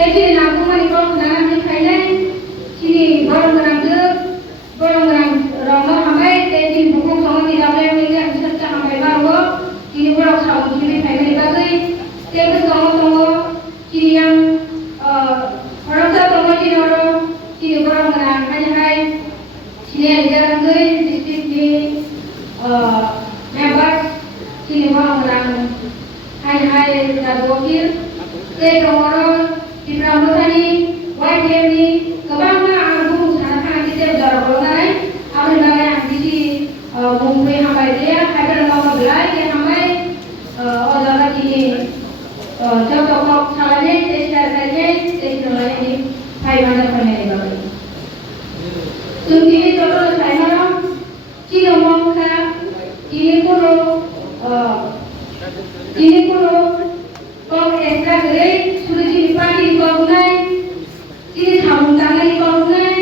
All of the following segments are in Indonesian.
Jadi aku menikah dengan kainya, sini barang ramah hamai, jadi buku sama tidak boleh mengingat serta hamai baru, ini barang sama sini kainya bagai, tapi sama sini yang orang sama sini orang sini barang hanya hai, sini ada rangai distrik di members, sini barang hanya hai dari wakil, tapi orang di Pramodani, YTMI, kebangga aku sana kan kita berdarah golongan, apa namanya di Mumbai hambai dia, ada nama belai dia hambai, orang ini jauh kok salahnya, tes nolanya ini, hai mana punya ini bagai. Sungguh total saya malam, cina mangsa, ini kulo, kok ekstra gede, sudah jadi pagi di bangunan, jadi tamu tangan di bangunan,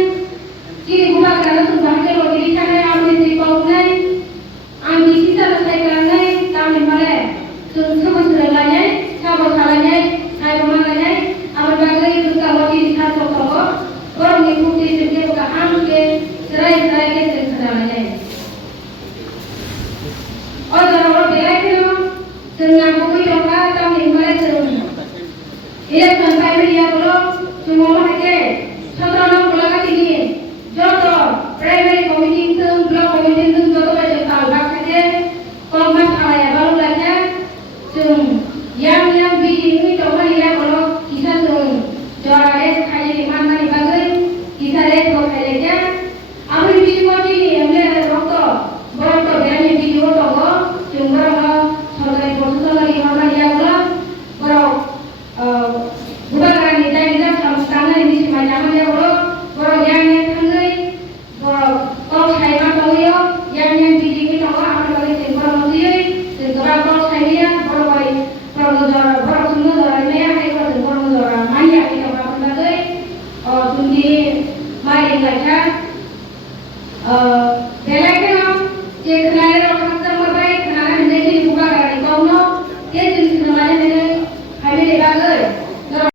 jadi buka karena sebangsa kalau di sana ambil di bangunan, ambil sisa selesai karena kami malah, semua segalanya, sahabat salahnya, saya pemandannya, ambil bagai itu kalau di satu toko, orang mengikuti setiap buka ambil, serai ke segalanya. Orang bilang itu, senang buku yang kami malah seru. Ia sampai dia belum semua pakai. Setelah